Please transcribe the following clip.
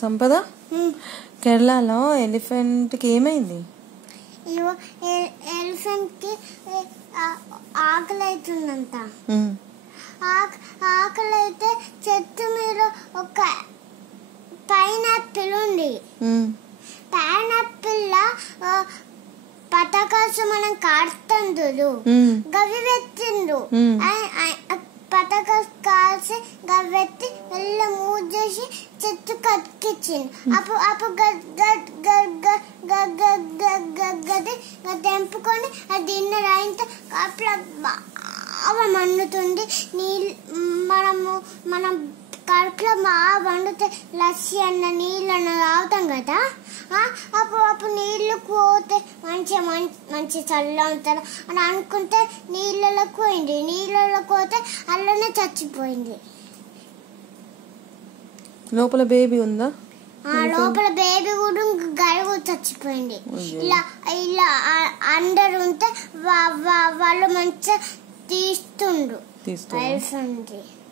సంపద కేరళలో ఎలిఫెంట్కి ఏమైంది? ఎలిఫెంట్కి ఆకలి అవుతుందంట. ఆకలి అయితే చెట్టు మీద ఒక పైనాపిల్ ఉంది. పైనాపిల్ పటాకాసు మనం కాడుతాం చూడు, గవి పెట్టిండు. పటాకాసు కాల్చి గవి పెట్టి మెల్ల మూవ్ చేసి చెట్టు కక్కిచ్చిండు. అప్పుడు గది తెంపుకొని అది డిన్నర్ అయిన అప్పుడు బాగా మండుతుంది. మనం కడుపులో బాగా వండితే లస్సీ అన్న నీళ్ళన్న తాగుతాం కదా, అప్పుడు నీళ్ళు పోతే మంచి చల్ల ఉంటారు అని అనుకుంటే నీళ్ళలోకి పోయింది. నీళ్ళలోకి పోతే అల్లనే చచ్చిపోయింది. లోపల బేబీ ఉందా? లోపల బేబీ కూడా గడుగు చచ్చిపోయింది. ఇలా అందరు ఉంటే వాళ్ళు మంచిగా తీస్తుండ్రు.